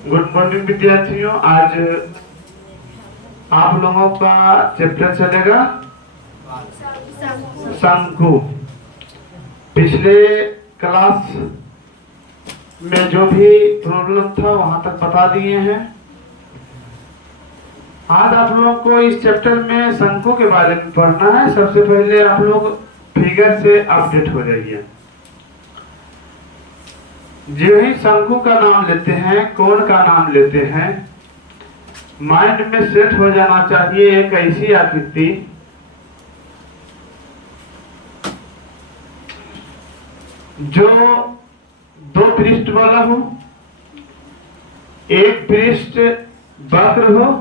Good morning विद्यार्थियों। आज आप लोगों का चैप्टर चलेगा शंकु। पिछले क्लास में जो भी प्रॉब्लम था वहां तक बता दिए हैं। आज आप लोगों को इस चैप्टर में शंकु के बारे में पढ़ना है। सबसे पहले आप लोग फिगर से अपडेट हो जाइए। जो ही शंकु का नाम लेते हैं, कोण का नाम लेते हैं, माइंड में सेट हो जाना चाहिए एक ऐसी आकृति जो दो पृष्ठ वाला हो, एक पृष्ठ वक्र हो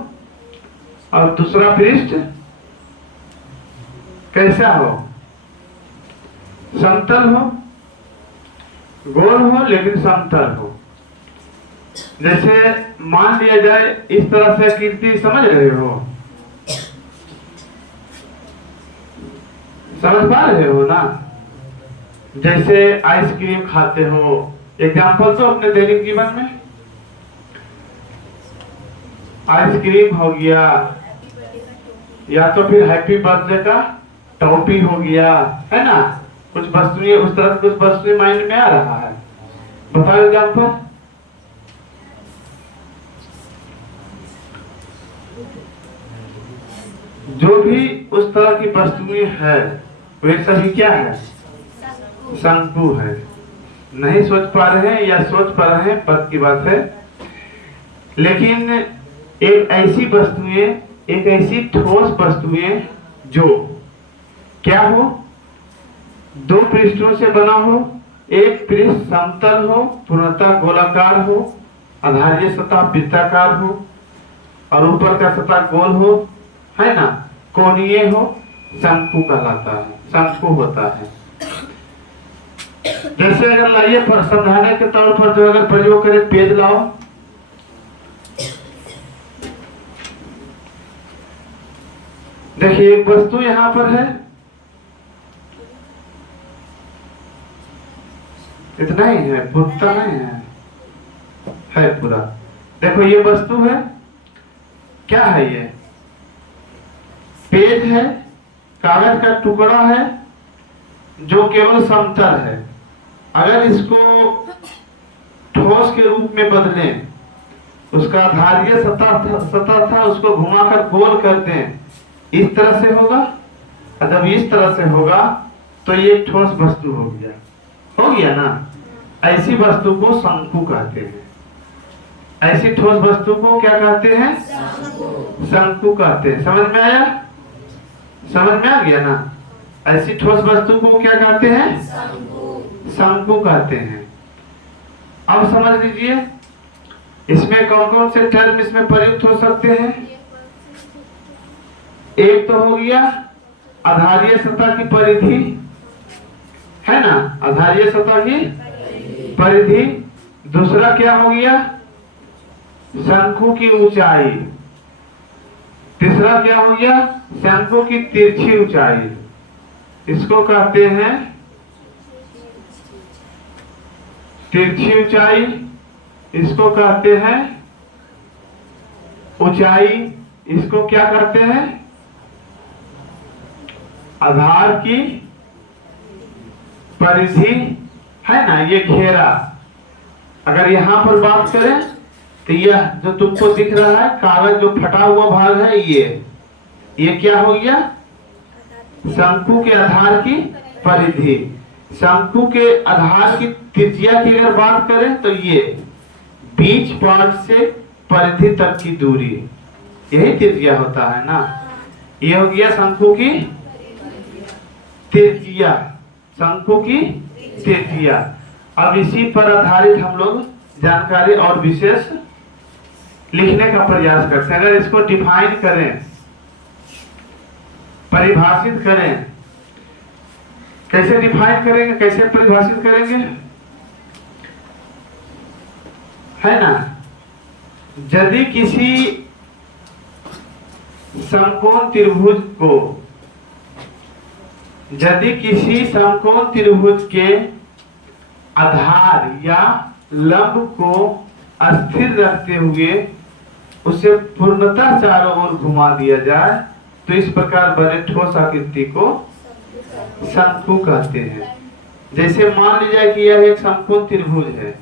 और दूसरा पृष्ठ कैसा हो, समतल हो, गोल हो लेकिन समतल हो। जैसे मान लिया जाए इस तरह से आकृति, समझ रहे हो, समझ पा रहे हो ना। जैसे आइसक्रीम खाते हो, एग्जाम्पल तो अपने दैनिक जीवन में आइसक्रीम हो गया, या तो फिर हैप्पी बर्थडे का टॉफी हो गया, है ना। कुछ वस्तुएं उस तरह से, कुछ वस्तुएं माइंड में आ रहा है, बताओ एग्जाम्पल। जो भी उस तरह की वस्तुएं है वे सभी क्या है, शंकु है। नहीं सोच पा रहे हैं या सोच पा रहे हैं बात की बात है, लेकिन एक ऐसी वस्तुएं, एक ऐसी ठोस वस्तुएं जो क्या हो, दो पृष्ठों से बना हो, एक पृष्ठ समतल हो, पूर्णतः गोलाकार हो, आधारीय सतह वृत्ताकार हो और ऊपर का सतह गोल हो, है ना, कोणीय हो, शंकु कहलाता है, शंकु होता है। जैसे अगर लाइए पर समझाने के तौर पर जो अगर प्रयोग करें, पेज लाओ। देखिए एक वस्तु यहां पर है, इतना ही है, पूरा नहीं है पूरा। देखो ये वस्तु है, क्या है ये, पेज है, कागज का टुकड़ा है जो केवल समतल है। अगर इसको ठोस के रूप में बदलें, उसका आधारीय सतह था उसको घुमाकर गोल कर दें, इस तरह से होगा। और जब इस तरह से होगा तो ये ठोस वस्तु हो गया ना। ऐसी वस्तु को शंकु कहते हैं। ऐसी ठोस वस्तु को क्या कहते हैं, शंकु कहते हैं। समझ में आया, समझ में आ गया ना। ऐसी ठोस वस्तु को क्या कहते हैं, शंकु कहते हैं। अब समझ लीजिए इसमें कौन कौन से टर्म इसमें प्रयुक्त हो सकते हैं। एक तो हो गया आधारीय सतह की परिधि, है ना, आधारीय सतह की परिधि। दूसरा क्या हो गया, शंकु की ऊंचाई। तीसरा क्या हो गया, शंकु की तिरछी ऊंचाई, इसको कहते हैं तिरछी ऊंचाई, इसको कहते हैं ऊंचाई, इसको क्या कहते हैं, आधार की परिधि, है ना। ये घेरा, अगर यहां पर बात करें तो यह जो तुमको दिख रहा है कागज जो फटा हुआ भाग है, ये क्या हो गया, शंकु के आधार की परिधि। शंकु के आधार की त्रिज्या की अगर बात करें तो ये बीच पार्ट से परिधि तक की दूरी, यही त्रिज्या होता है ना। ये हो गया शंकु की त्रिज्या, शंकु की त्रिज्या। अब इसी पर आधारित हम लोग जानकारी और विशेष लिखने का प्रयास करते हैं। अगर इसको डिफाइन करें, परिभाषित करें, कैसे डिफाइन करेंगे, कैसे परिभाषित करेंगे, है ना। यदि किसी समकोण त्रिभुज को, यदि किसी समकोण त्रिभुज के आधार या लंब को स्थिर रखते हुए उसे पूर्णतः चारों ओर घुमा दिया जाए तो इस प्रकार बने ठोस आकृति को शंकु कहते हैं। जैसे मान लीजिए कि यह एक समकोण त्रिभुज है,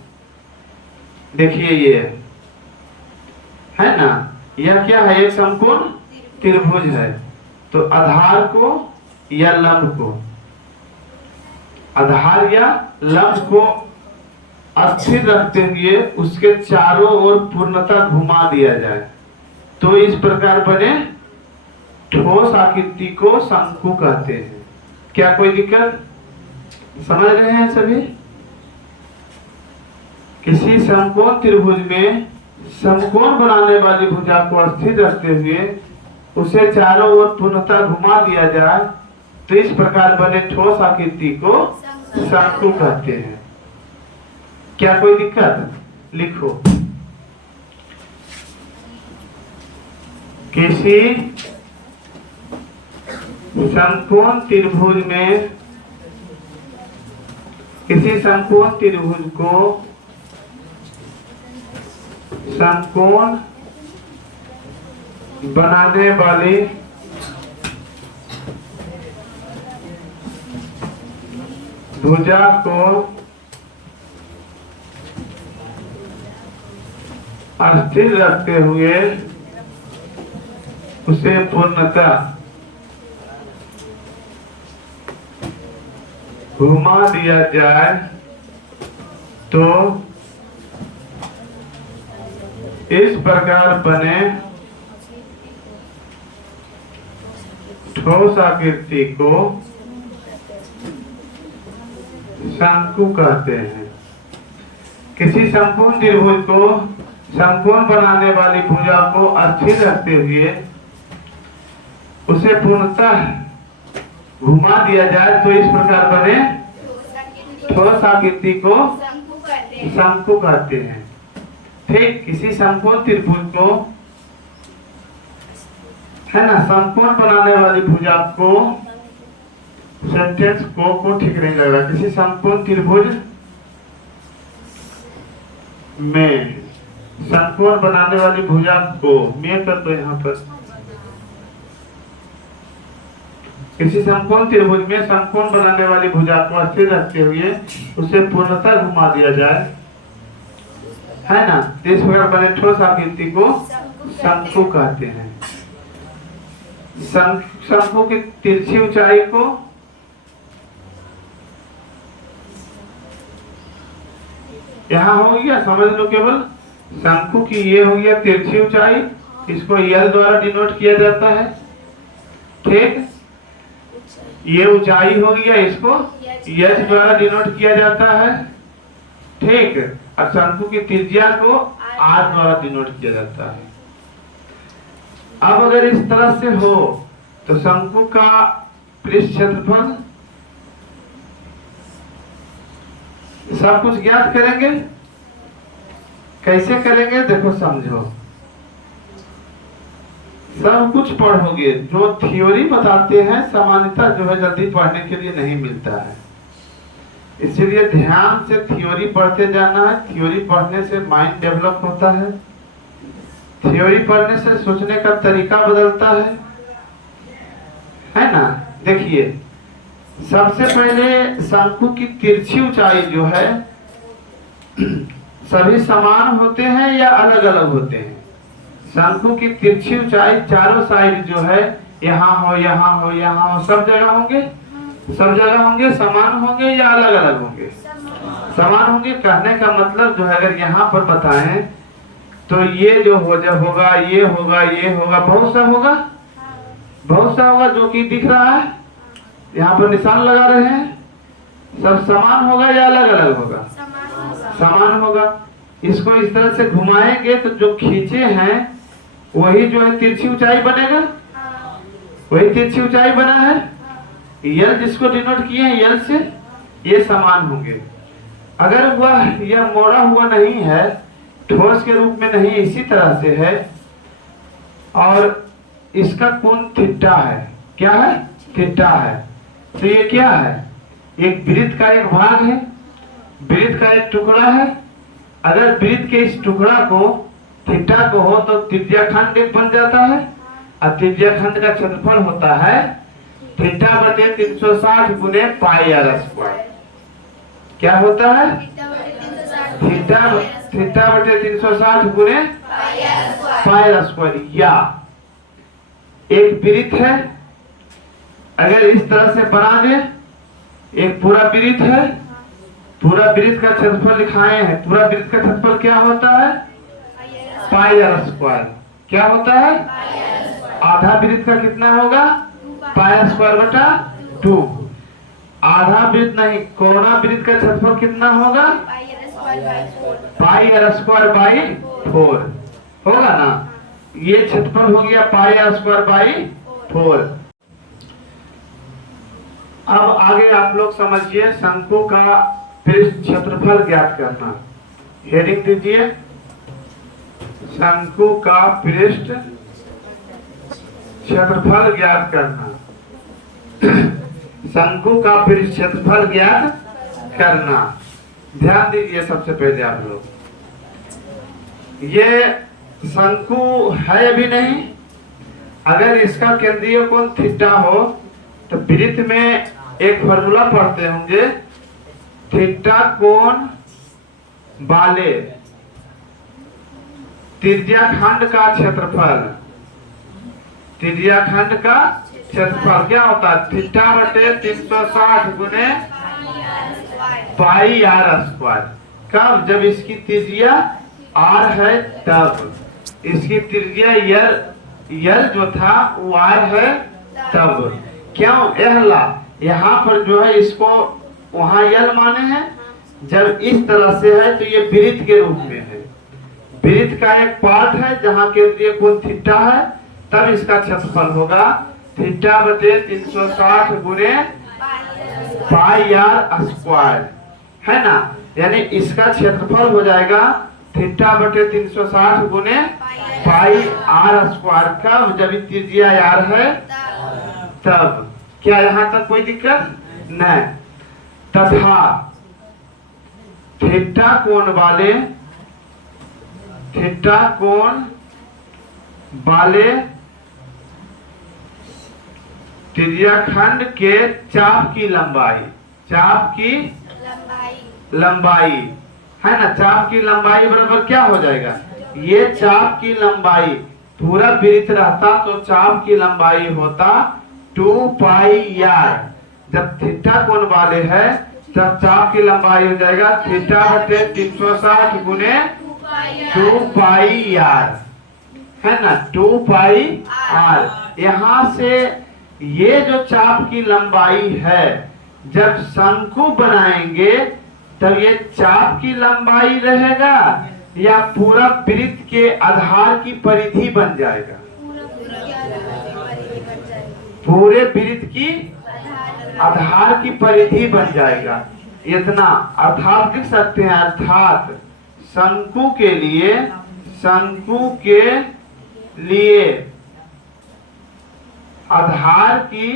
देखिए ये है ना, यह क्या है, एक समकोण त्रिभुज है। तो आधार को या लंब को, आधार या लंब को स्थिर रखते हुए उसके चारों ओर पूर्णतः घुमा दिया जाए तो इस प्रकार बने ठोस आकृति को शंकु कहते हैं। क्या कोई दिक्कत, समझ रहे हैं सभी? किसी समकोण त्रिभुज में समकोण बनाने वाली भुजा को स्थिर रखते हुए उसे चारों ओर पूर्णतः घुमा दिया जाए तो इस प्रकार बने ठोस आकृति को शंकु कहते हैं। क्या कोई दिक्कत? लिखो, किसी समकोण त्रिभुज में, किसी समकोण त्रिभुज को समकोण बनाने वाली भुजा को स्थिर रखते हुए उसे पूर्णतः घुमा दिया जाए तो इस प्रकार बने ठोस आकृति को शंकु कहते हैं। किसी संपूर्ण त्रिभुज को समकोण बनाने वाली भुजा को स्थिर रखते हुए उसे पूर्णतः घुमा दिया जाए तो इस प्रकार बने ठोस आकृति को शंकु कहते हैं। ठीक, किसी समकोण त्रिभुज को, है ना, समकोण बनाने वाली भुजा को, सेंटेंस को ठीक नहीं लग रहा, किसी समकोण त्रिभुज में समकोण बनाने वाली भुजा को, मैं कर दो यहाँ पर, किसी समकोण त्रिभुज में समकोण बनाने वाली भुजा को स्थिर रखते हुए उसे पूर्णतः घुमा दिया जाए, है ना, इस प्रकार बने ठोस आकृति को शंकु कहते हैं। शंकु की तिरछी ऊंचाई को यहाँ हो गया, समझ लो, केवल शंकु की ये हो गया तिरछी ऊंचाई, इसको यल द्वारा डिनोट किया जाता है। ठीक, ये ऊंचाई हो गया, इसको यच द्वारा डिनोट किया जाता है। ठीक, और शंकु की त्रिज्या को आर द्वारा डिनोट किया जाता है। अब अगर इस तरह से हो तो शंकु का पृष्ठ क्षेत्रफल सब कुछ ज्ञात करेंगे। कैसे करेंगे देखो, समझो, सब कुछ पढ़ोगे। जो थ्योरी बताते हैं सामान्यतः जो है जल्दी पढ़ने के लिए नहीं मिलता है, इसलिए ध्यान से थ्योरी पढ़ते जाना है। थ्योरी पढ़ने से माइंड डेवलप होता है, थ्योरी पढ़ने से सोचने का तरीका बदलता है ना। देखिए, सबसे पहले शंकु की तिरछी ऊंचाई जो है सभी समान होते हैं या अलग अलग होते हैं? शंकु की तिरछी ऊंचाई चारों साइड जो है, यहाँ हो, यहाँ हो, यहाँ हो, सब जगह होंगे, सब जगह होंगे, समान होंगे या अलग अलग होंगे? समान होंगे। कहने का मतलब जो है, अगर यहाँ पर बताएं तो ये जो हो जब होगा, ये होगा, ये होगा, बहुत सा होगा, बहुत सा होगा जो कि दिख रहा है, यहाँ पर निशान लगा रहे हैं, सब समान होगा या अलग अलग होगा? समान होगा। इसको इस तरह से घुमाएंगे तो जो खींचे हैं वही जो है तिरछी ऊंचाई बनेगा, वही तिरछी ऊंचाई बना है। यल जिसको डिनोट किए हैं यल से, ये समान होंगे। अगर वह यह मोड़ा हुआ नहीं है, ठोस के रूप में नहीं, इसी तरह से है और इसका कोण थीटा है, क्या है? थीटा है। तो ये क्या है? एक वृत्त का एक भाग है, वृत्त का एक टुकड़ा है अगर वृत्त के इस टुकड़ा को थीटा को हो तो त्रिज्याखंड एक बन जाता है और त्रिज्याखंड का क्षेत्रफल होता है थीटा बटे 360 गुने पाई आर स्क्वायर। क्या होता है? थीटा बटे 360 गुने पाई आर स्क्वायर। या एक वृत्त है, अगर इस तरह से बना दे, एक पूरा वृत्त है, पूरा वृत्त का क्षेत्रफल लिखाए हैं। पूरा वृत्त का क्षेत्रफल क्या होता है? पाई आर स्क्वायर। क्या होता है? आधा वृत्त का कितना होगा? पाई आर स्क्वायर बटा 2। आधा वृत्त नहीं, कोना वृत्त का क्षेत्रफल कितना होगा? पाई आर स्क्वायर बाई 4 होगा ना। ये क्षेत्रफल हो गया पाई आर स्क्वायर बाई 4। अब आगे आप लोग समझिए शंकु का पृष्ठ क्षेत्रफल ज्ञात करना। हेडिंग दीजिए, शंकु का पृष्ठ क्षेत्रफल ज्ञात करना। शंकु का पृष्ठ क्षेत्रफल ज्ञात करना। ध्यान दीजिए सबसे पहले आप लोग, ये शंकु है भी नहीं। अगर इसका केंद्रीय कोण थीटा हो तो वृत्त में एक फॉर्मूला पढ़ते होंगे, थीटा कोण वाले त्रिज्याखंड का क्षेत्रफल। त्रिज्याखंड का क्षेत्रफल क्या होता है? थीटा बटे 360 गुने पाई आर स्क्वायर। कब? जब इसकी त्रिज्या आर है तब। इसकी त्रिज्या यल जो था वो आर है तब। क्यों? यहाँ पर जो है इसको वहां यल माने हैं। जब इस तरह से है तो ये वृत्त के रूप में है। वृत्त का एक पार्ट है जहाँ केंद्रीय कोण थीटा है, तब इसका क्षेत्रफल होगा थीटा बटे 360 गुने पाई आर स्क्वायर, है ना। यानी इसका क्षेत्रफल हो जाएगा थीटा बटे 360 गुने पाई आर स्क्वायर। कब? जब त्रिज्या आर है तब। क्या यहाँ तक कोई दिक्कत नहीं? तथा थीटा कोण वाले त्रिज्याखंड के चाप की लंबाई है ना। चाप की लंबाई बराबर क्या हो जाएगा? ये चाप की लंबाई पूरा वृत्त रहता तो चाप की लंबाई होता 2 पाई आर। जब थीटा कोण वाले है तब चाप की लंबाई हो जाएगा थीटा बटे 360 गुने 2 पाई आर, है ना। 2 पाई आर। यहाँ से ये जो चाप की लंबाई है, जब शंकु बनाएंगे तब ये चाप की लंबाई रहेगा या पूरा वृत्त के आधार की परिधि बन जाएगा? पूरे वृत्त की आधार की परिधि बन जाएगा। इतना अर्थात लिख सकते हैं। अर्थात शंकु के लिए आधार की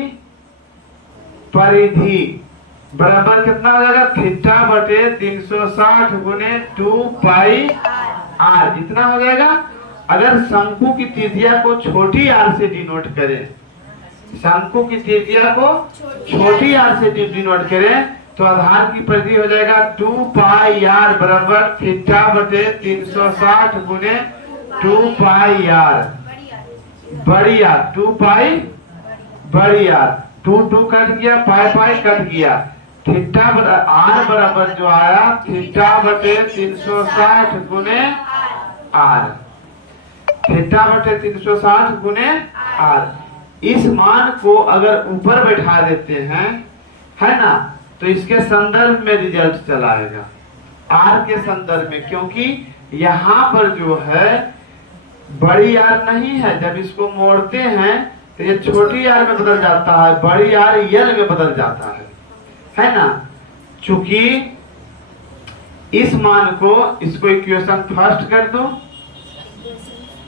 परिधि बराबर कितना हो जाएगा? थीटा बटे 360 गुने 2 पाई आर। इतना हो जाएगा। अगर शंकु की त्रिज्या को छोटी आर से डिनोट करें, शंकु की त्रिज्या को छोटी आर से डिनोट करें तो आधार की परिधि हो जाएगा 2 पाई आर बराबर थीटा बटे 360 गुने 2 पाई आर बड़ी आर। 2 पाई बड़ी आर। 2 कट गया, पाई कट गया। थीटा आर बराबर जो आया थीटा बटे 360 गुने आर। थीटा बटे 360 गुने आर। इस मान को अगर ऊपर बैठा देते हैं, है ना, तो इसके संदर्भ में रिजल्ट चला आएगा आर के संदर्भ में। क्योंकि यहाँ पर जो है बड़ी आर नहीं है। जब इसको मोड़ते हैं तो ये छोटी आर में बदल जाता है, बड़ी आर यल में बदल जाता है ना। चूंकि इस मान को, इसको इक्वेशन फर्स्ट कर दो,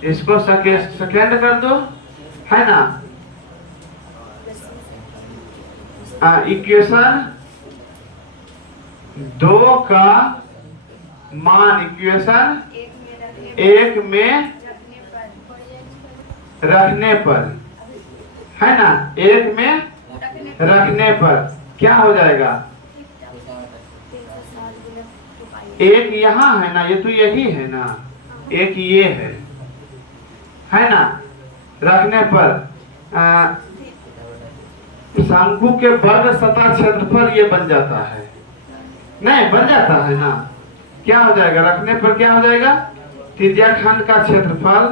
इसको सेकेंड कर दो, है ना। इक्वेशन 2 का मान इक्वेशन एक में रखने पर, है ना, एक में रखने पर क्या हो जाएगा? एक यहाँ है ना, ये तो यही है ना, एक ये है ना, रखने पर शंकु के वर्ग सतह क्षेत्रफल ये बन जाता है, नहीं बन जाता है ना, क्या हो जाएगा? रखने पर क्या हो जाएगा? त्रिज्याखंड का क्षेत्रफल,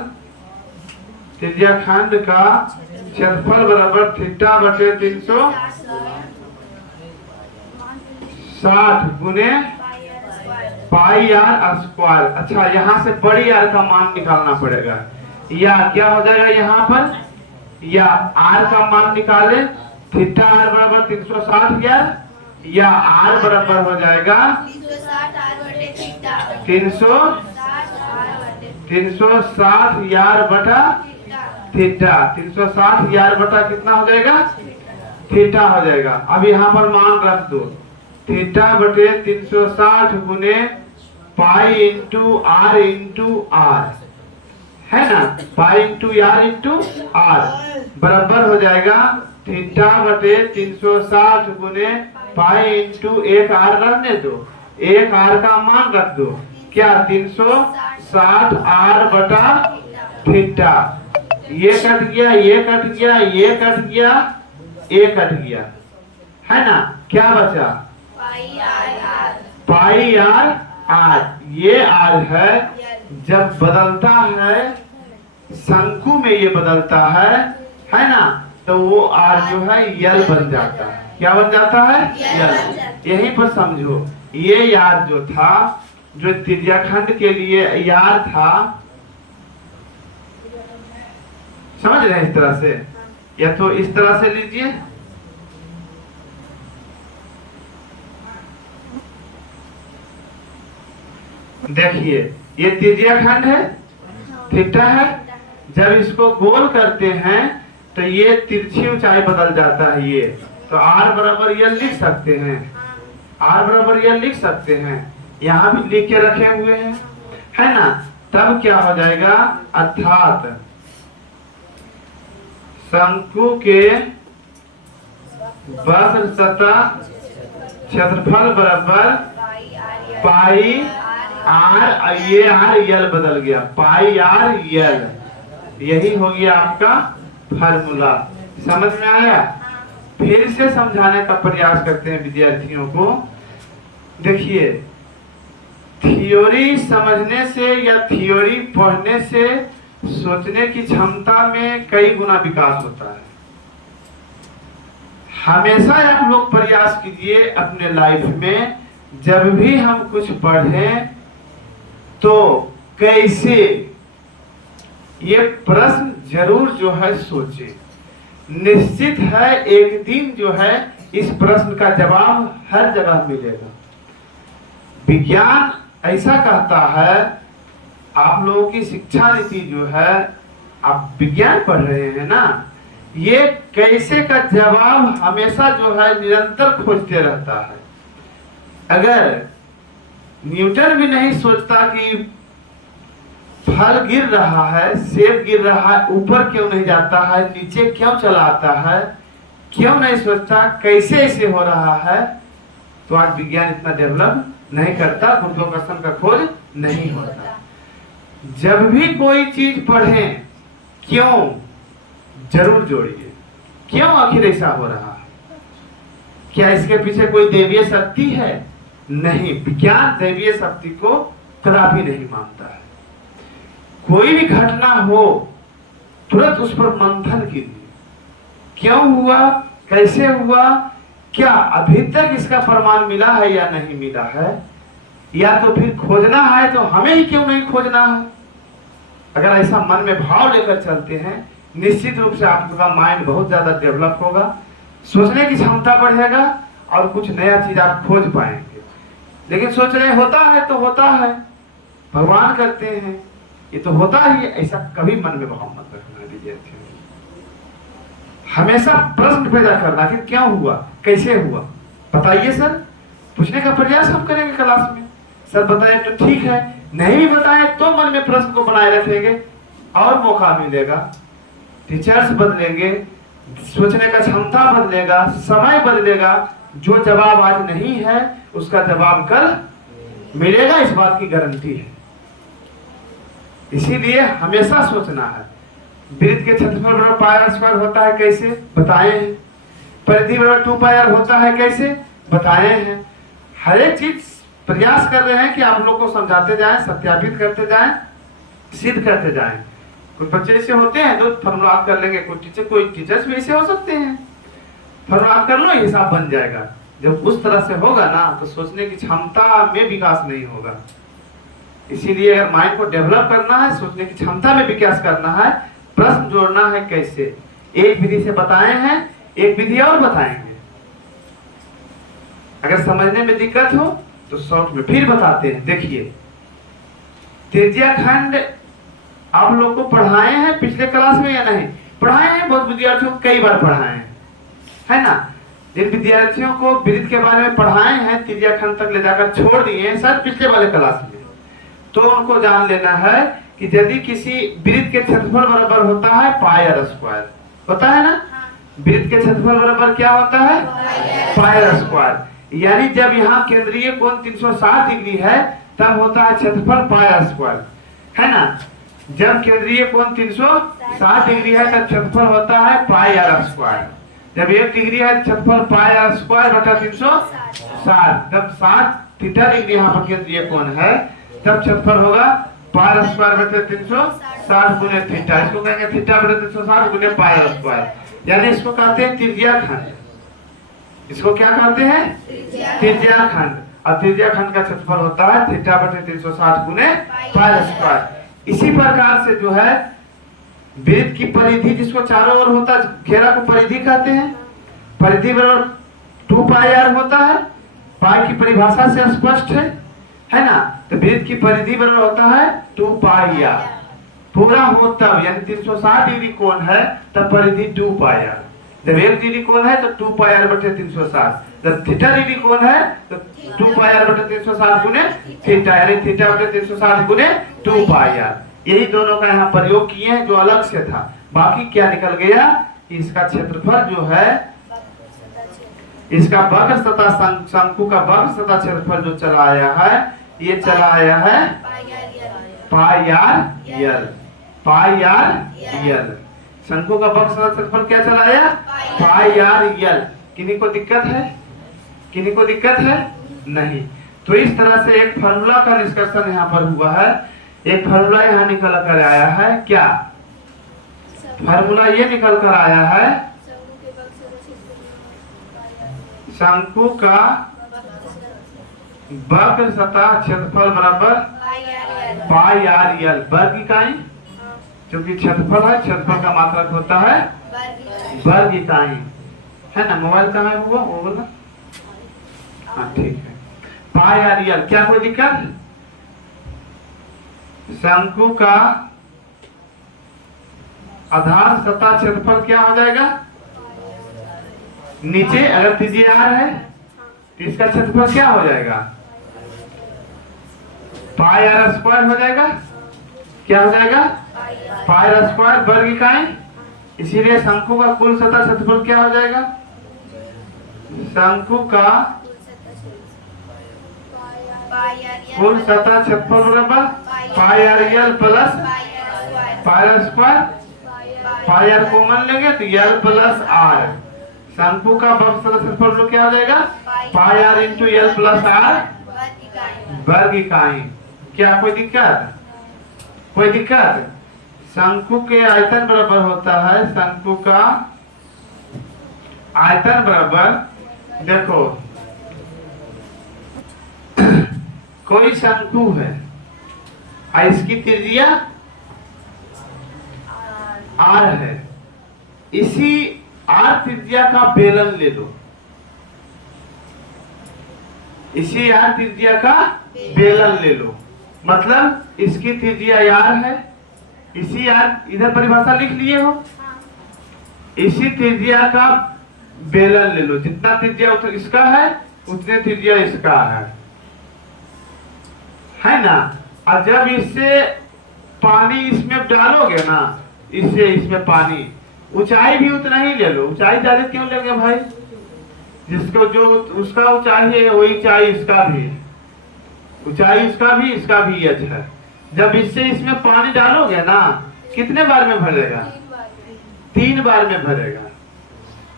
त्रिज्याखंड का क्षेत्रफल बराबर थीटा बटे 360 गुने पाई आर स्क्वायर। अच्छा, यहाँ से बड़ी आर का मान निकालना पड़ेगा, या क्या हो जाएगा यहाँ पर, या आर का मान निकाले, थीटा आर बराबर 360 या आर बराबर हो जाएगा 360 यार बटा थीटा। 360 यार बटा कितना हो जाएगा? थीटा हो जाएगा। अब यहाँ पर मान रख दो, थीटा बटे 360 गुने पाई इंटू आर है ना, पाई इंटू आर बराबर हो जाएगा थीटा बटे 360 गुने पाई इंटू एक आर रहने दो, एक आर का मान रख दो, क्या 360 आर बटा थीटा। ये कट गया, ये कट गया, ये कट गया, ये कट गया, है ना, क्या बचा? पाई आर। ये आर है, जब बदलता है शंकु में, ये बदलता है ना, तो वो आर जो है यल बन जाता है। क्या बन जाता है? यल। यहीं पर समझो, ये यार जो था, जो त्रिज्याखंड के लिए यार था, समझ रहे हैं इस तरह से, या तो इस तरह से लीजिए, देखिए ये त्रिज्याखंड है, थीटा है, जब इसको गोल करते हैं तो ये तिरछी ऊंचाई बदल जाता है, ये तो आर बराबर ये लिख सकते हैं, आर बराबर ये लिख सकते हैं, यहाँ भी लिख के रखे हुए हैं, है ना। तब क्या हो जाएगा? अर्थात शंकु के वक्र सतह क्षेत्रफल बराबर पाई आर, ये आर यल बदल गया, पाई आर यल, यही हो गया आपका फार्मूला। समझ में आया? फिर से समझाने का प्रयास करते हैं विद्यार्थियों को। देखिए, थ्योरी समझने से या थ्योरी पढ़ने से सोचने की क्षमता में कई गुना विकास होता है। हमेशा आप लोग प्रयास कीजिए अपने लाइफ में, जब भी हम कुछ पढ़ें तो कैसे, ये प्रश्न जरूर जो है सोचें। निश्चित है एक दिन जो है इस प्रश्न का जवाब हर जगह मिलेगा। विज्ञान ऐसा कहता है, आप लोगों की शिक्षा नीति जो है, आप विज्ञान पढ़ रहे हैं ना, ये कैसे का जवाब हमेशा जो है निरंतर खोजते रहता है। अगर न्यूटन भी नहीं सोचता कि फल गिर रहा है, सेब गिर रहा है, ऊपर क्यों नहीं जाता है, नीचे क्यों चला आता है, क्यों नहीं सोचता कैसे ऐसे हो रहा है, तो आज विज्ञान इतना डेवलप नहीं करता, गुरुत्वाकर्षण का खोज नहीं होता। जब भी कोई चीज पढ़ें, क्यों जरूर जोड़िए, क्यों आखिर ऐसा हो रहा है, क्या इसके पीछे कोई दैवीय शक्ति है? नहीं, विज्ञान दैवीय शक्ति को कदापि नहीं मानता है। कोई भी घटना हो तुरंत उस पर मंथन कीजिए, क्यों हुआ, कैसे हुआ, क्या अभी तक इसका प्रमाण मिला है या नहीं मिला है, या तो फिर खोजना है तो हमें ही क्यों नहीं खोजना है। अगर ऐसा मन में भाव लेकर चलते हैं, निश्चित रूप से आपका माइंड बहुत ज्यादा डेवलप होगा, सोचने की क्षमता बढ़ेगा और कुछ नया चीज आप खोज पाएंगे। लेकिन सोच रहे होता है तो होता है, भगवान करते हैं, ये तो होता ही है, ऐसा कभी मन में भाव मत रखना विद्यार्थियों। हमेशा प्रश्न पैदा करना कि क्यों हुआ, कैसे हुआ, बताइए सर, पूछने का प्रयास हम करेंगे क्लास में। सर बताए तो ठीक है, नहीं भी बताए तो मन में प्रश्न को बनाए रखेंगे और मौका मिलेगा। टीचर्स बदलेंगे, सोचने का क्षमता बदलेगा, समय बदलेगा। जो जवाब आज नहीं है उसका जवाब कल मिलेगा, इस बात की गारंटी है। इसीलिए हमेशा सोचना है। वृत्त के क्षेत्रफल बराबर पाई आर स्क्वायर होता है, कैसे बताए हैं। परिधि बराबर 2 पाई आर होता है, कैसे बताए हैं। हर एक चीज प्रयास कर रहे हैं कि आप लोग को समझाते जाएं, सत्यापित करते जाएं, सिद्ध करते जाएं। कुछ बच्चे ऐसे होते हैं जो फॉर्मूला कर लेंगे, कोई टीचर्स भी ऐसे हो सकते हैं, फॉर्मूला कर लो हिसाब बन जाएगा। जब उस तरह से होगा ना तो सोचने की क्षमता में विकास नहीं होगा। इसीलिए अगर माइंड को डेवलप करना है, सोचने की क्षमता में विकास करना है, प्रश्न जोड़ना है कैसे। एक विधि से बताए हैं, एक विधि और बताएंगे। अगर समझने में दिक्कत हो तो शॉर्ट में फिर बताते हैं। देखिए त्रिज्या खंड आप लोग को पढ़ाए हैं पिछले क्लास में या नहीं पढ़ाए हैं? बहुत विद्यार्थियों को कई बार पढ़ाए हैं, है ना। जिन विद्यार्थियों को वृत्त के बारे में पढ़ाए हैं त्रिज्या खंड तक ले जाकर छोड़ दिए हैं शायद पिछले वाले क्लास में, तो उनको जान लेना है कि यदि किसी वृत्त के क्षेत्रफल बराबर होता है पाई आर स्क्वायर, होता है ना। वृत्त के क्षेत्रफल बराबर क्या होता है? पाई आर स्क्वायर। यानी जब यहाँ केंद्रीय कोण 360 डिग्री है तब होता है क्षेत्रफल पाई आर स्क्वायर, है ना। जब केंद्रीय कोण 360 डिग्री है तब क्षेत्रफल होता है पाई आर स्क्वायर। जब 1 डिग्री है क्षेत्रफल पाई आर स्क्वायर बटा 360। जब 60 थीटा डिग्री यहाँ पर केंद्रीय कोण है तब क्षेत्रफल होगा पाई आर स्क्वायर बटे 360 गुने थीटा। इसको कहेंगे थीटा बटे 360 गुने पाई आर स्क्वायर। यानी इसको कहते हैं त्रिज्या खंड। इसको क्या कहते हैं? त्रिज्या खंड। और त्रिज्या खंड का क्षेत्रफल होता है थीटा बटे 360 गुने पाई आर स्क्वायर। इसी प्रकार से जो है वृत्त की परिधि जिसको चारों ओर होता है घेरा को परिधि कहते हैं। परिधि बराबर 2 पाई आर होता है। पाई की परिभाषा से स्पष्ट है ना। तो वृत्त की परिधि बराबर होता है 2 पाई आर। पूरा हो तब यानी 360 डिग्री कोण है तब परिधि 2 पाई आर। जब 1 डिग्री कोण है तो 2 पाई आर बटे 360। जब थीटा डिग्री कोण है तो 2 पाई आर बटे 360 गुने थीटा, यानी थीटा बटे 360 गुने 2 पाई आर। यही दोनों का यहाँ प्रयोग किए हैं जो अलग से था। बाकी क्या निकल गया कि इसका क्षेत्रफल जो है, इसका वक्र सतह शंकु का वक्र सतह क्षेत्रफल जो चला आया है ये चला आया है पाई आर यल। पाई आर यल शंकु का वक्र सतह क्षेत्रफल क्या चला आया? पाई आर यल। किन्हीं को दिक्कत है? किन्हीं को दिक्कत है? नहीं। तो इस तरह से एक फार्मूला का डिस्कशन यहाँ पर हुआ है। एक फार्मूला यहाँ निकल कर आया है। क्या फार्मूला ये निकल कर आया है? शंकु का वक्र सतह क्षेत्रफल बराबर पाई आर यल वर्ग इकाई। क्योंकि क्षेत्रफल है, क्षेत्रफल का मात्रक होता है वर्ग इकाई, है ना। मोबाइल कहाँ है वो बोला? हाँ ठीक है। पाई आर यल। क्या कोई दिक्कत? शंकु का आधार सतह क्षेत्रफल क्या हो जाएगा? नीचे अगर त्रिज्या आर है तो इसका क्षेत्रफल क्या हो जाएगा? पाई आर स्क्वायर हो जाएगा। क्या हो जाएगा? पाई आर स्क्वायर वर्ग इकाई। इसीलिए शंकु का कुल सतह क्षेत्रफल क्या हो जाएगा? शंकु का कुल सतह क्षेत्रफल बराबर pi r l plus pi r square. Pi r common लेंगे तो यल प्लस आर। शंकु का वक्र सतह क्षेत्रफल क्या हो जाएगा? Pi r into l plus r वर्ग इकाई। क्या कोई दिक्कत? कोई दिक्कत? शंकु के आयतन बराबर होता है, शंकु का आयतन बराबर, देखो कोई शंकु है और इसकी त्रिज्या आर है। इसी आर त्रिज्या का बेलन ले लो। इसी आर त्रिज्या का बेलन ले लो। मतलब इसकी त्रिज्या आर है, इसी आर इधर परिभाषा लिख लिए हो। इसी त्रिज्या का बेलन ले लो। जितना त्रिज्या इसका है उतने त्रिज्या इसका है। है ना। और जब इससे पानी इसमें डालोगे ना, इससे इसमें पानी, ऊंचाई भी उतना ही ले लो। ऊंचाई ज्यादा क्यों लेंगे भाई? जिसको जो उसका ऊंचाई है वही ऊंचाई इसका भी, ऊंचाई इसका भी h है। जब इससे इसमें पानी डालोगे ना, कितने बार में भरेगा? 3 बार में भरेगा।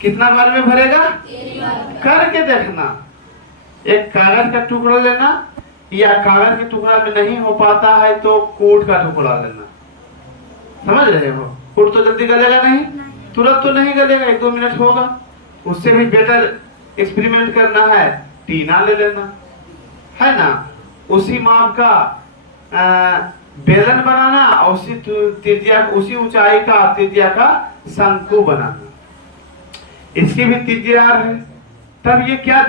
कितना बार में भरेगा? करके देखना। एक कागज का टुकड़ा लेना, या कागज के टुकड़ा में नहीं हो पाता है तो कोट का टुकड़ा लेना। समझ रहे हो? कोट तो जल्दी गलेगा नहीं, तुरंत तो नहीं गलेगा, 1-2 मिनट होगा। उससे भी बेटर एक्सपेरिमेंट करना है, टीना ले लेना, है ना। उसी माप का बेलन बनाना, और उसी त्रिज्या, उसी ऊंचाई का त्रिज्या का शंकु बनाना। इसकी भी त्रिज्या है। तब ये क्या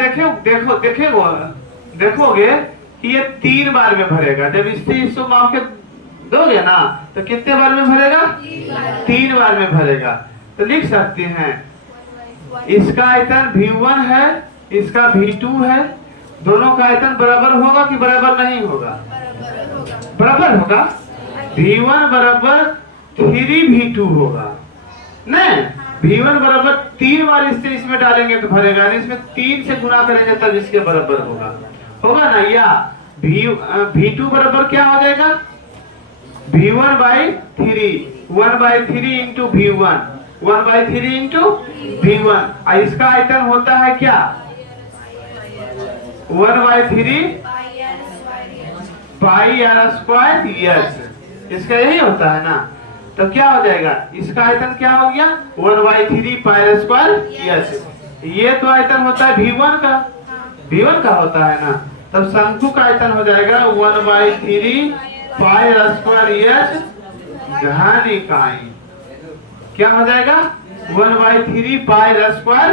देखोगे कि ये 3 बार में भरेगा। जब इससे इसको माप के दोगे ना, तो कितने बार में भरेगा? 3 बार में भरेगा। तो लिख सकते हैं इसका आयतन V1 है, इसका V2 है। दोनों का आयतन बराबर होगा कि बराबर नहीं होगा? बराबर होगा। V1 बराबर 3V2 होगा नहीं। V1 बराबर 3 बार इससे इसमें डालेंगे तो भरेगा नहीं, इसमें 3 से गुना करेंगे तब इसके बराबर होगा ना। या V2 बराबर क्या हो जाएगा? V1/3, 1/3 into V1, 1/3 into V1। और इसका आयतन होता है क्या? 1/3 पाई r स्क्वायर h। इसका यही होता है ना। तो क्या हो जाएगा? इसका आयतन क्या हो गया? 1/3 पाई स्क्वायर h। ये तो आयतन होता है V1 का होता है ना। तब शंकु का आयतन हो जाएगा 1/3 पाई स्क्वायर h घन इकाई। क्या हो जाएगा? 1/3 पाई स्क्वायर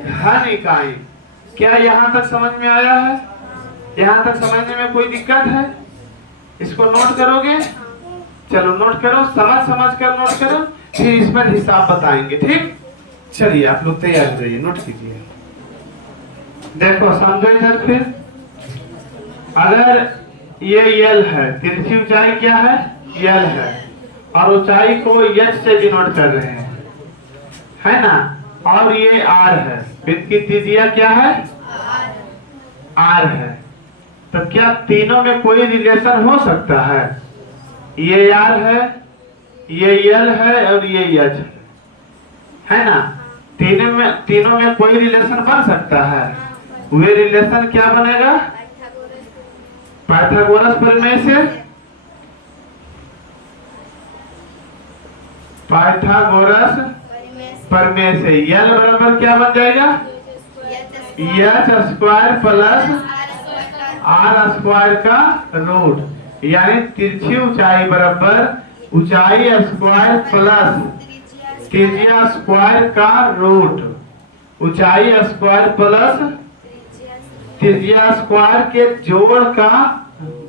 घन इकाई। क्या यहाँ तक समझ में आया है? यहाँ तक समझने में कोई दिक्कत है? इसको नोट करोगे? चलो नोट करो, समझ कर नोट करो, फिर इस पर हिसाब बताएंगे। ठीक, चलिए आप लोग तैयार हो जाइए, नोट कीजिए। देखो समझो इधर। फिर अगर ये L है, तिरछी ऊंचाई क्या है? L है, और ऊंचाई को h से डिनोट कर रहे हैं, है ना। और ये R है, वृत्त की त्रिज्या क्या है? R है। तो क्या तीनों में कोई रिलेशन हो सकता है? ये R है, ये L है, और ये H है ना। तीनों में कोई रिलेशन बन सकता है। वे रिलेशन क्या बनेगा? पाइथागोरस प्रमेय से। पाइथागोरस प्रमेय से L बराबर क्या बन जाएगा? h square plus r square का रूट, यानी तिरछी ऊंचाई बराबर ऊंचाई स्क्वायर प्लस त्रिज्या स्क्वायर का रूट, ऊंचाई स्क्वायर प्लस त्रिज्या स्क्वायर के जोड़ का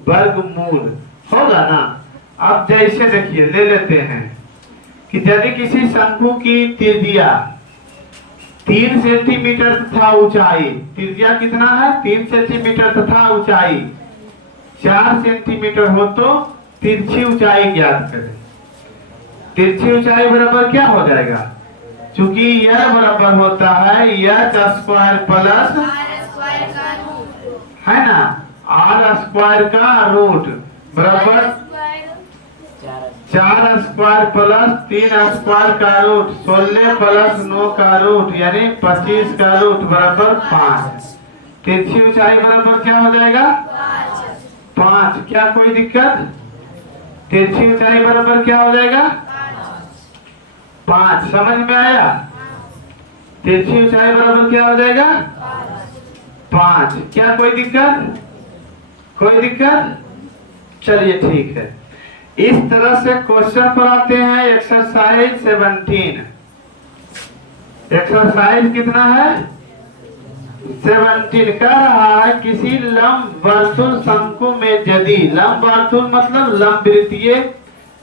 वर्गमूल होगा ना। अब जैसे देखिए, ले लेते हैं कि यदि किसी शंकु की त्रिज्या 3 सेंटीमीटर तथा ऊंचाई, त्रिज्या कितना है? 3 सेंटीमीटर तथा ऊंचाई 4 सेंटीमीटर हो तो तिरछी ऊंचाई ज्ञात करें। तिरछी ऊंचाई बराबर क्या हो जाएगा? चूंकि यह बराबर होता है h स्क्वायर प्लस, है ना, r स्क्वायर का रूट बराबर 4 स्क्वायर प्लस 3 स्क्वायर का रूट 16 प्लस 9 का रूट यानी 25 का रूट बराबर 5। तिरछी ऊंचाई बराबर क्या हो जाएगा? 5। क्या कोई दिक्कत? तिरछी ऊंचाई बराबर क्या हो जाएगा? 5। समझ में आया? तिरछी ऊंचाई बराबर क्या हो जाएगा? 5। क्या कोई दिक्कत? कोई दिक्कत? चलिए ठीक है। इस तरह से क्वेश्चन पर आते हैं एक्सरसाइज 17। एक्सरसाइज कितना है? 17 कह रहा है किसी लंब वर्तुल शंकु में यदि, लंब वर्तुल मतलब लंबवृत्तीय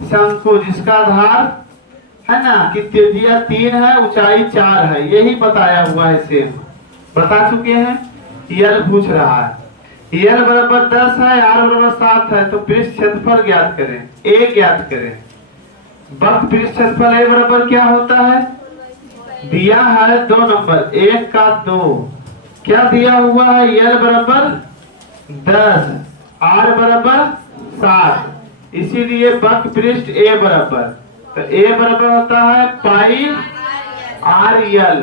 शंकु जिसका आधार है ना कि त्रिज्या 3 है, ऊंचाई 4 है, यही बताया हुआ है, सेम बता चुके हैं। L पूछ रहा है यल बराबर 10 है, आर बराबर 7 है, तो पृष्ठ क्षेत्रफल ज्ञात करें, ए ज्ञात करें। वक्त पृष्ठ क्षेत्रफल ए बराबर क्या होता है, दिया है 2 नंबर, 1 का 2, क्या दिया हुआ है, यल बराबर 10, आर बराबर 7, इसीलिए वक्त पृष्ठ ए बराबर, तो ए बराबर होता है पाई आर यल।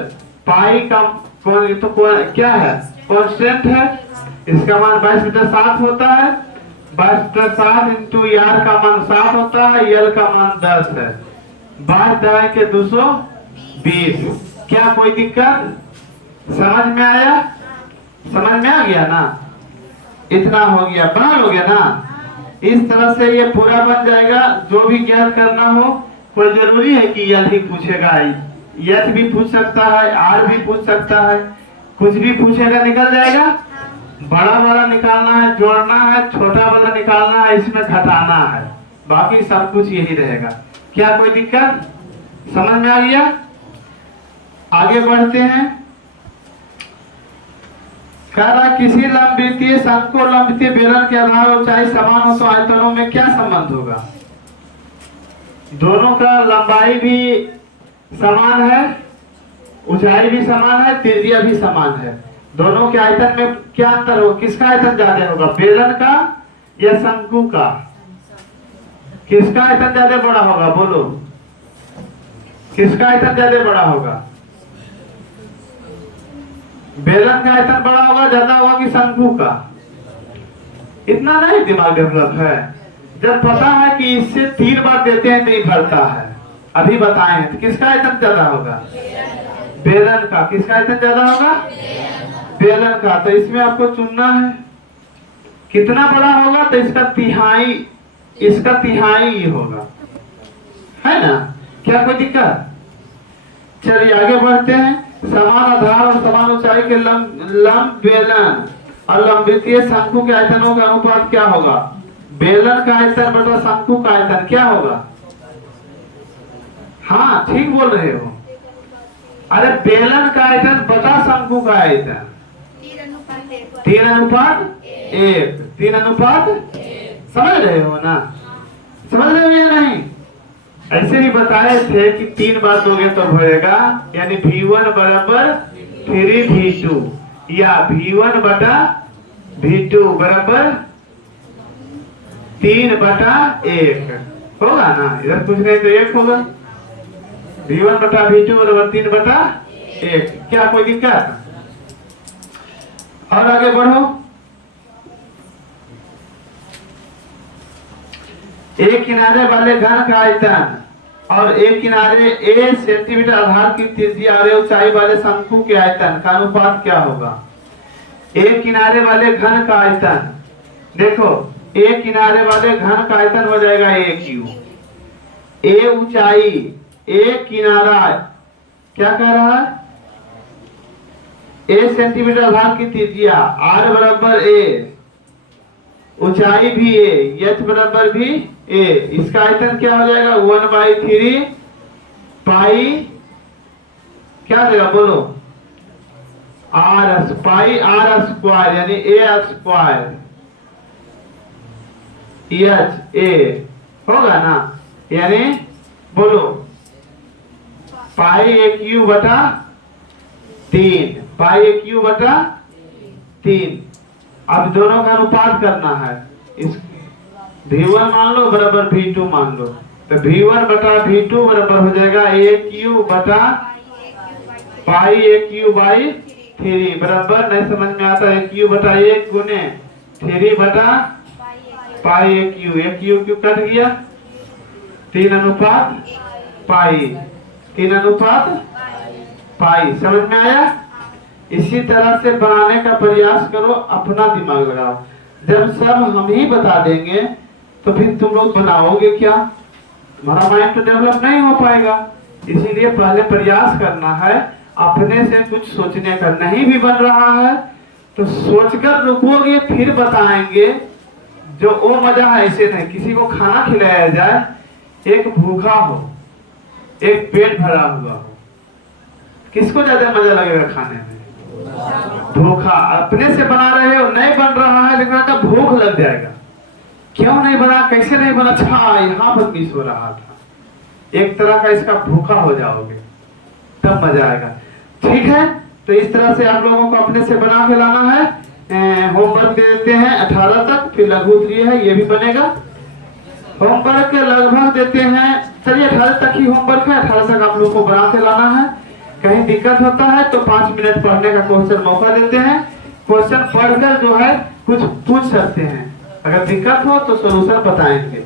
पाई का क्या है, कांस्टेंट है, इसका मान 22/7 होता है, 22/7 इंटू यार का मान 7 होता है, यल का मान 10 है, 22 के 220। क्या कोई दिक्कत, समझ में आया, समझ में आ गया ना, इतना हो गया, बना लोगे ना। इस तरह से ये पूरा बन जाएगा। जो भी ज्ञात करना हो, कोई जरूरी है कि यल ही पूछेगा, यच भी पूछ सकता है, आर भी पूछ सकता है, कुछ भी पूछेगा निकल जाएगा। बड़ा वाला निकालना है, जोड़ना है, छोटा वाला निकालना है, इसमें घटाना है, बाकी सब कुछ यही रहेगा। क्या कोई दिक्कत, समझ में आ गया। आगे बढ़ते हैं। कह रहा किसी लंबवृत्तीय शंकु और लंबवृत्तीय बेलन के आधार ऊंचाई समान हो तो आयतनों में क्या संबंध होगा। दोनों का लंबाई भी समान है, ऊंचाई भी समान है, त्रिज्या भी समान है, दोनों के आयतन में क्या अंतर होगा, किसका आयतन ज्यादा होगा, बेलन का या शंकु का, किसका आयतन ज्यादा बड़ा होगा, बोलो किसका आयतन ज्यादा बड़ा होगा। बेलन का आयतन बड़ा होगा, ज्यादा होगा कि शंकु का। इतना नहीं दिमाग डेवलप है, जब पता है कि इससे 3 बार देते हैं नहीं भरता है, अभी बताए हैं, तो किसका आयतन ज्यादा होगा, बेलन का। किसका आयतन ज्यादा होगा, बेलन का। तो इसमें आपको चुनना है कितना बड़ा होगा, तो इसका तिहाई, इसका तिहाई होगा, है ना। क्या कोई दिक्कत, चलिए आगे बढ़ते हैं। समान आधार और समान ऊंचाई के लंब बेलन और लंबवृत्तीय शंकु के आयतनों का अनुपात क्या होगा, बेलन का आयतन बटा शंकु का आयतन क्या होगा। हाँ ठीक बोल रहे हो, अरे बेलन का आयतन बटा शंकु का आयतन 3:1, 3:1, समझ रहे हो ना, समझ रहे हो या नहीं। ऐसे ही बताए थे कि 3 बार दोगे तो होएगा, यानी V1 बराबर 3V2 या V1 बटा V2 बराबर 3/1 होगा ना। इधर कुछ नहीं तो 1 होगा, V1 बटा V2 बराबर 3/1। क्या कोई दिक्कत, और आगे बढ़ो। एक किनारे वाले घन का आयतन और एक किनारे a सेंटीमीटर आधार की त्रिज्या और ऊंचाई वाले शंकु के आयतन का अनुपात क्या होगा। एक किनारे वाले घन का आयतन, देखो एक किनारे वाले घन का आयतन हो जाएगा AQ, a ऊंचाई, एक किनारा क्या कह रहा है, a सेंटीमीटर आधार की त्रिज्या, r बराबर a, ऊंचाई भी a, h बराबर भी a, इसका आयतन क्या हो जाएगा 1/3 पाई, क्या हो जाएगा बोलो, r पाई r स्क्वायर यानी a स्क्वायर h a होगा ना, यानी बोलो पाई AQ बटा 3, पाई AQ बटा 3। अब दोनों का अनुपात करना है, इस V1 मान लो बराबर V2 मान लो, तो V1 बटा V2 बराबर हो जाएगा AQ बटा पाई AQ बाई 3 बराबर, नहीं समझ में आता, AQ बटा 1 गुने 3 बटा पाई AQ, AQ क्यों कट गया, 3:पाई, 3:पाई, समझ में आया। इसी तरह से बनाने का प्रयास करो, अपना दिमाग लगाओ। जब सब हम ही बता देंगे तो फिर तुम लोग बनाओगे क्या, तुम्हारा माइंड तो डेवलप नहीं हो पाएगा। इसीलिए पहले प्रयास करना है, अपने से कुछ सोचने का। नहीं भी बन रहा है तो सोचकर रुकोगे फिर बताएंगे, जो वो मजा है ऐसे नहीं। किसी को खाना खिलाया जाए, एक भूखा हो एक पेट भरा हुआ हो, किसको ज्यादा मजा लगेगा खाने में, धोखा। अपने से बना रहे हो, नहीं बन रहा है, लेकिन का भूख लग जाएगा, क्यों नहीं बना, कैसे नहीं बना, अच्छा यहाँ पर मिस हो रहा था, एक तरह का इसका भूखा हो जाओगे, तब मजा आएगा। ठीक है, तो इस तरह से आप लोगों को अपने से बना के लाना है। होमवर्क दे देते हैं 18 तक, फिर लघु 3 है, ये भी बनेगा। होमवर्क लगभग देते हैं, चलिए 18 तक ही होमवर्क है, 18 तक आप लोग को बना के लाना है। कहीं दिक्कत होता है तो 5 मिनट पढ़ने का क्वेश्चन मौका देते हैं, क्वेश्चन पढ़कर जो है कुछ पूछ सकते हैं, अगर दिक्कत हो तो सोल्यूशन बताएंगे।